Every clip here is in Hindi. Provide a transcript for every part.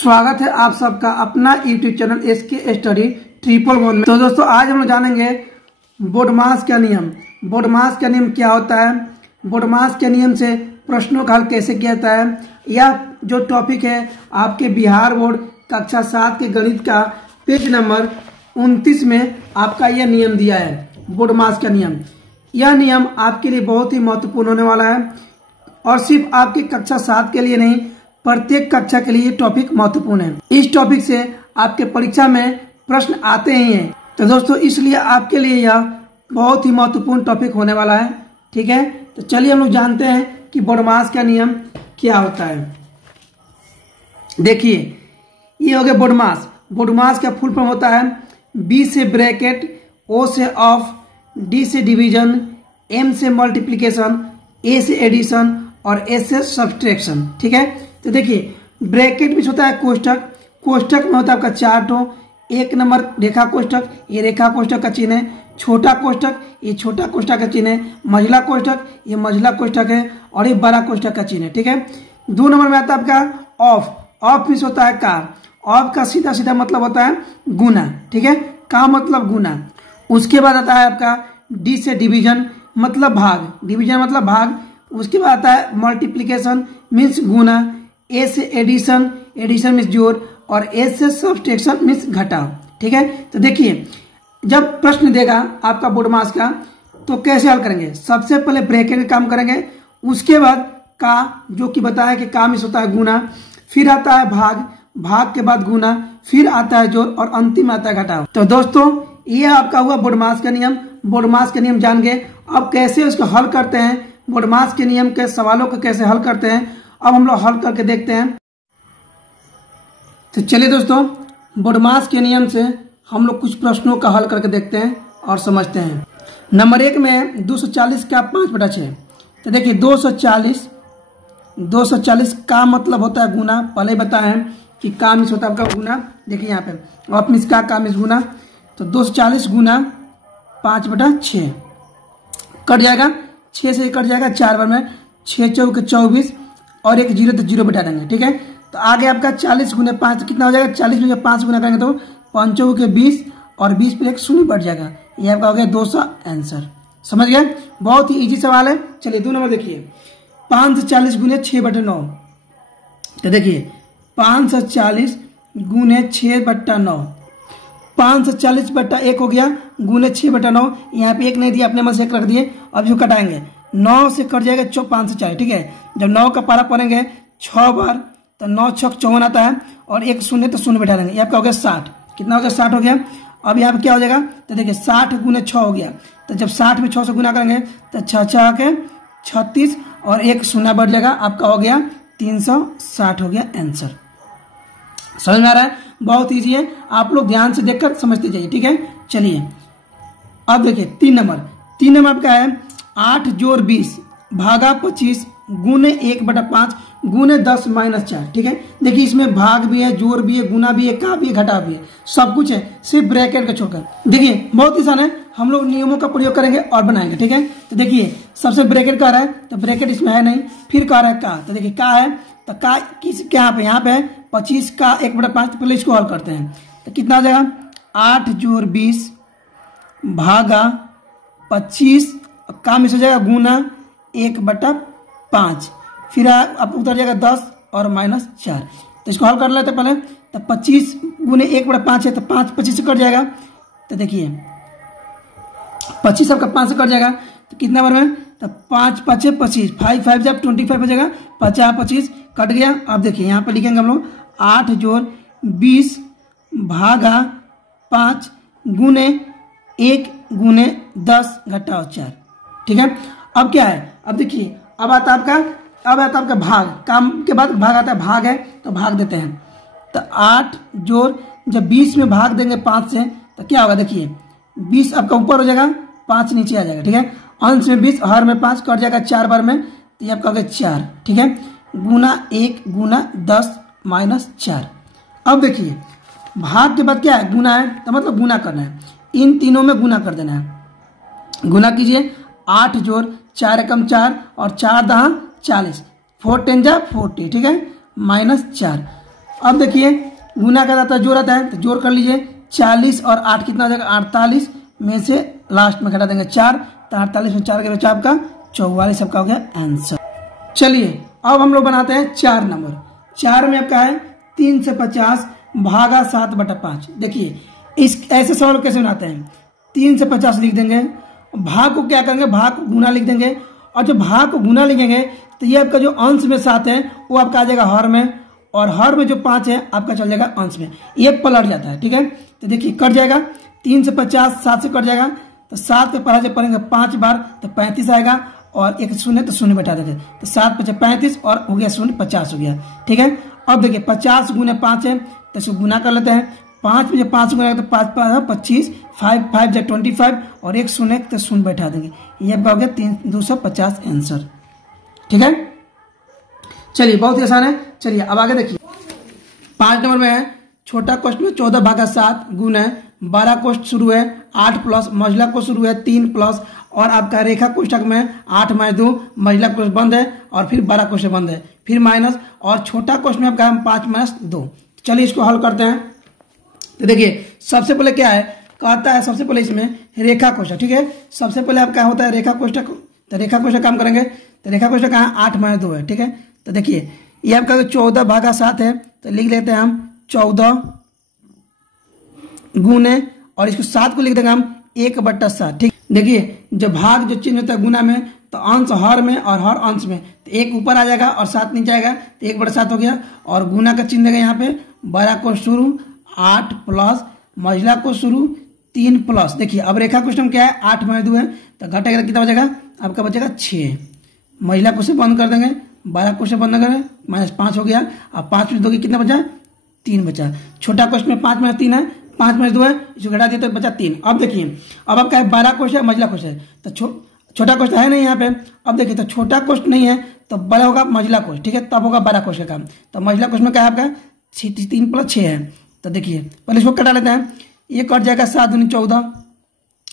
स्वागत है आप सबका अपना YouTube चैनल SK स्टडी 111 में। तो दोस्तों आज हम लोग जानेंगे बोडमास का नियम। बोडमास का नियम क्या होता है, बोडमास के नियम से प्रश्नों का हल कैसे किया जाता है। यह जो टॉपिक है आपके बिहार बोर्ड कक्षा 7 के गणित का पेज नंबर 29 में आपका यह नियम दिया है, बोडमास का नियम। यह नियम आपके लिए बहुत ही महत्वपूर्ण होने वाला है और सिर्फ आपके कक्षा 7 के लिए नहीं, प्रत्येक कक्षा के लिए टॉपिक महत्वपूर्ण है। इस टॉपिक से आपके परीक्षा में प्रश्न आते ही हैं। तो दोस्तों इसलिए आपके लिए यह बहुत ही महत्वपूर्ण टॉपिक होने वाला है। ठीक है, तो चलिए हम लोग जानते हैं कि बोडमास का नियम क्या होता है। देखिए ये हो गया बोडमास। बोडमास का फुल फॉर्म होता है बी से ब्रैकेट, ओ से ऑफ, डी से डिवीजन, एम से मल्टीप्लिकेशन, ए से एडिशन और एस से सब्सट्रैक्शन। ठीक है, तो देखिए ब्रैकेट में होता है कोष्टक, कोष्टक में होता है आपका चार्ट हो। एक नंबर रेखा कोष्टक, ये रेखा कोष्टक का चिन्ह है। छोटा कोष्टक, ये छोटा कोष्टक का चिन्ह है। मझला कोष्टक, ये मझला कोष्टक है और ये बड़ा कोष्टक का चिन्ह है। ठीक है, 2 नंबर में आता है आपका ऑफ। ऑफ में होता है का। ऑफ का सीधा सीधा मतलब होता है गुना। ठीक है, का मतलब गुना। उसके बाद आता है आपका डी से डिवीजन मतलब भाग, डिवीजन मतलब भाग। उसके बाद आता है मल्टीप्लिकेशन मीन्स गुना। ए से एडिशन, एडिशन मीन्स जोड़ और एस से सब्सट्रैक्शन मीन्स घटाव। ठीक है, तो देखिए जब प्रश्न देगा आपका बोडमास का तो कैसे हल करेंगे। सबसे पहले ब्रैकेट का काम करेंगे, उसके बाद का जो कि बताया कि का मीन्स होता है गुना, फिर आता है भाग, भाग के बाद गुना, फिर आता है जोड़ और अंतिम आता है घटाव। तो दोस्तों ये आपका हुआ बोडमास का नियम। बोडमास का नियम जान गए, अब कैसे उसको हल करते हैं, बोडमास के नियम के सवालों को कैसे हल करते हैं अब हम लोग हल करके देखते हैं। तो चलिए दोस्तों बोडमास के नियम से हम लोग कुछ प्रश्नों का हल करके देखते हैं और समझते हैं। नंबर 1 में 240 का 5/6। तो देखिए 240 का मतलब होता है गुना। पहले बताया कि का मीन्स होता है आपका गुना। देखिए यहाँ पे ऑफ मीन्स का मीन्स गुना। तो 240 गुना 5/6 कट जाएगा, 6 से कट जाएगा 4 बार में, 6 चौके 24 और एक 0 तो 0 बैठा देंगे। ठीक है, तो आगे आपका 40 गुने 5 कितना हो जाएगा, 40 में जब 5 गुना करेंगे तो 5 चौके 20 और 20 पर एक 0 बढ़ जाएगा। ये आपका हो गया 200 आंसर। समझ गए, बहुत ही इजी सवाल है। चलिए 2 नंबर देखिए 540 गुने 6/9। तो देखिए 540 गुने 6/9, 540/1 हो गया गुने 6/9। यहाँ पे 1 नहीं दिया, अपने मन से 1 रख दिए। अब जो कटाएंगे 9 से कट जाएगा 540। ठीक है, जब 9 का पारा पढ़ेंगे 6 बार तो 9 6 54 आता है और 1 शून्य तो 0 बैठा देंगे। ये आपका हो गया 60। कितना हो गया, 60 हो गया। अब यहाँ पे क्या हो जाएगा, तो देखिए 60 गुने 6 हो गया। तो जब 60 में 6 से गुना करेंगे तो 6 6 के 36 और 1 शून्य बढ़ जाएगा। आपका हो गया 360 हो गया आंसर। समझ में आ रहा है, बहुत ईजी है, आप लोग ध्यान से देखकर समझते जाइए। ठीक है, चलिए अब देखिए 3 नंबर आपका है 8 जोड़ 20 भागा 25 गुने 1/5 गुने 10 - 4। ठीक है, देखिए इसमें भाग भी है, जोड़ भी है, गुना भी है, का भी है, घटाव भी है, सब कुछ है, सिर्फ ब्रैकेट का छोड़कर। देखिए बहुत आसान है, हम लोग नियमों का प्रयोग करेंगे और बनाएंगे। ठीक है, तो देखिए सबसे ब्रैकेट का रहा है तो ब्रैकेट इसमें है नहीं, फिर का रहा है का। तो देखिए का है तो का किस क्या पे, यहाँ पे 25 का 1/5। तो पहले इसको हल करते हैं तो कितना आ जाएगा, 8 जोड़ 20 भागा 25 का में से हो जाएगा गुना 1/5, फिर आप उतर जाएगा 10 और -4। तो इसको हल कर लेते पहले। तो 25 गुने 1/5 है तो 5 25 से कट जाएगा। तो देखिए 25 आपका 5 से कट जाएगा तो कितना बार में, तो 5 5 25, 5 5 जब 25 हो जाएगा, 50 25 कट गया। अब देखिए यहाँ पे लिखेंगे हम लोग 8 जोड़ 20 भागा 5 गुने 1 गुने 10 घटाओ 4। ठीक है, अब क्या है, अब देखिए अब आता है आपका भाग। काम के बाद भाग आता है, भाग है तो भाग देते हैं। तो 8 जोड़ जब 20 में भाग देंगे 5 से तो क्या होगा, देखिए 20 आपका ऊपर हो जाएगा, 5 नीचे आ जाएगा। ठीक है, अंश में 20 हर में 5 कट जाएगा 4 बार में, तो ये आपका हो गया 4। ठीक है, गुना 1 गुना 10 -4। अब देखिए भाग के बाद क्या है, गुना है तो मतलब गुना करना है, इन तीनों में गुना कर देना है। गुना कीजिए 8 जोड़ 4 एकम 4 और 4 दहा 40, 4 10 जा 40। ठीक है, -4। अब देखिए गुना का आता है, जोड़ आता है, तो जोड़ कर लीजिए 40 और 8 कितना आ जाएगा 48 में से लास्ट में घटा देंगे 4, तो 48 में 4 के बच्चा आपका 44 आपका हो गया आंसर। चलिए अब हम लोग बनाते हैं 4 नंबर। 4 में आपका है 3 से 50 भागा 7/5। देखिए इस ऐसे सवाल कैसे बनाते हैं, 3 से 50 लिख देंगे, भाग को क्या करेंगे, भाग को गुना लिख देंगे, और जब भाग को गुना लिखेंगे तो ये आपका जो अंश में 7 है वो आपका आ जाएगा हर में, और हर में जो 5 है आपका चल जाएगा अंश में, ये पलट जाता है। ठीक है, तो देखिए कट जाएगा 3 से 50 7 से कट जाएगा, तो 7 के पढ़ा से पढ़ेंगे 5 बार तो 35 आएगा, और एक शून्य तो शून्य बैठा देंगे, तो 7 × 35 और हो गया शून्य 50 हो गया। ठीक है, अब देखिए 50 × 5 है तो इसको गुना कर लेते हैं, 5 में जब 5 गुना तो 5 5 25, 5 5 जब 25 और एक शून्य तो शून्य बैठा देंगे, ये आपका हो गया 250 आंसर। ठीक है, चलिए बहुत ही आसान है। चलिए अब आगे देखिए 5 नंबर में है छोटा कोष्ठ में 14 भागा 7 गुण है 12 कोष्ठ शुरू है 8 प्लस मझला कोष्ठ शुरू है 3 प्लस, और आपका रेखा कोष्ठक में 8 - 2 मझला कोष्ठ बंद है, और फिर 12 कोष्ठ बंद है, फिर माइनस, और छोटा कोष्ठ में आपका 5 - 2। चलिए इसको हल करते हैं। तो देखिए सबसे पहले क्या है, कहता है सबसे पहले इसमें रेखा कोष्ठक। ठीक है, सबसे पहले आपका होता है रेखा कोष्ठक, तो रेखा कोष्ठक काम करेंगे, तो रेखा कोष्ठक कहाँ 8 - 2 है। ठीक है, तो देखिए ये आपका 14 भागा 7 है, तो लिख लेते हैं हम 14 गुने, और इसको 7 को लिख देंगे हम 1/7। ठीक, देखिए जो भाग जो चिन्ह होता है गुना में, तो अंश हर में और हर अंश में, तो 1 ऊपर आ जाएगा और 7 नीचे आएगा, तो 1/7 हो गया, और गुना का चिन्ह देगा यहाँ पे 12 को शुरू 8 प्लस मझला को शुरू 3 प्लस। देखिए अब रेखा कोष्ठ में क्या है 8 - 2 है, तो घटेगा कितना बचेगा आपका बचेगा 6, मझला को से बंद कर देंगे, 12 को से बंद करें -5 हो गया, अब 5 में 2 कितना बचा 3 बचा। छोटा कोष्ठ में 5 - 3 है, 5 - 2 है, इसको घटा दिया तो बचा 3। अब देखिए अब आपका है 12 कोष्ठ है मझला कोष्ठ है, तो छोटा कोष्ठ है नहीं यहाँ पे। अब देखिए तो छोटा कोष्ठ नहीं है तो बड़ा होगा मझला कोष्ठ। ठीक है, तब होगा 12 कोष्ठ का काम। तो मझला कोष्ठ में क्या है आपका 3 + 6 है, तो देखिए पहले इसको कटा लेते हैं, ये कट जाएगा 7 दूनी 14,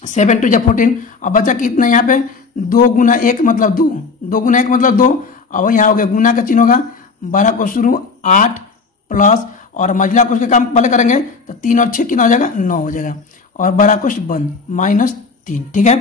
7 2 14, अब बचा कितना यहाँ पे 2 गुना 1 मतलब 2, 2 गुना 1 मतलब 2, अब यहाँ हो गया गुना का चिन्ह होगा 12 को शुरू 8 प्लस, और मझला कोष्ठ का काम पहले करेंगे तो 3 और 6 कितना हो जाएगा 9 हो जाएगा, और 12 कोष्ठ बंद -3। ठीक है,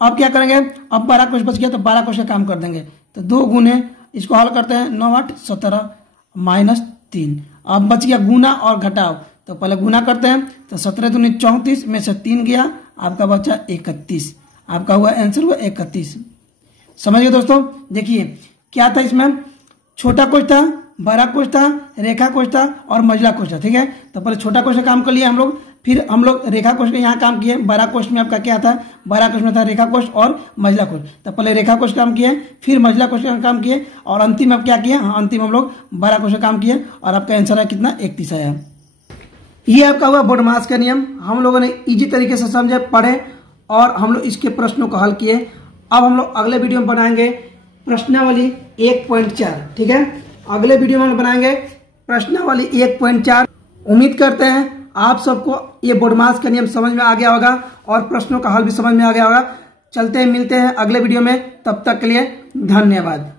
अब क्या करेंगे, अब 12 कोष्ठ बच गया तो 12 कोष्ठ का काम कर देंगे, तो 2 गुने इसको हल करते हैं 9 8 17 -3। अब बच गया गुना और घटाव, तो पहले गुना करते हैं, तो 17 दूनी 34 में से 3 गया, आपका बचा 31, आपका हुआ आंसर हुआ 31। समझ गए दोस्तों। देखिए क्या था इसमें, छोटा कोष्ठ था, बड़ा कोष्ठ था, रेखा कोष्ठ था और मझला कोष्ठ था। ठीक है, तो पहले छोटा कोष्ठ का काम कर लिया हम लोग, फिर हम लोग रेखा कोष्ठ के यहाँ काम किए। बड़ा कोष्ठ में आपका क्या था, बड़ा कोष्ठ में था रेखा कोष्ठ और मझला कोष्ठ, तो पहले रेखा कोष्ठ काम किए, फिर मझला कोष्ठ का काम किए, और अंतिम अब क्या किए, अंतिम हम लोग बड़ा कोष्ठ का काम किए, और आपका आंसर है कितना 31 आया। ये आपका हुआ बोडमास का नियम। हम लोगों ने इजी तरीके से समझे, पढ़े, और हम लोग इसके प्रश्नों को हल किए। अब हम लोग अगले वीडियो में बनाएंगे प्रश्नावली 1.4। ठीक है, अगले वीडियो में हम बनाएंगे प्रश्नावली 1.4। उम्मीद करते हैं आप सबको ये बोडमास का नियम समझ में आ गया होगा और प्रश्नों का हल भी समझ में आ गया होगा। चलते हैं, मिलते हैं अगले वीडियो में, तब तक के लिए धन्यवाद।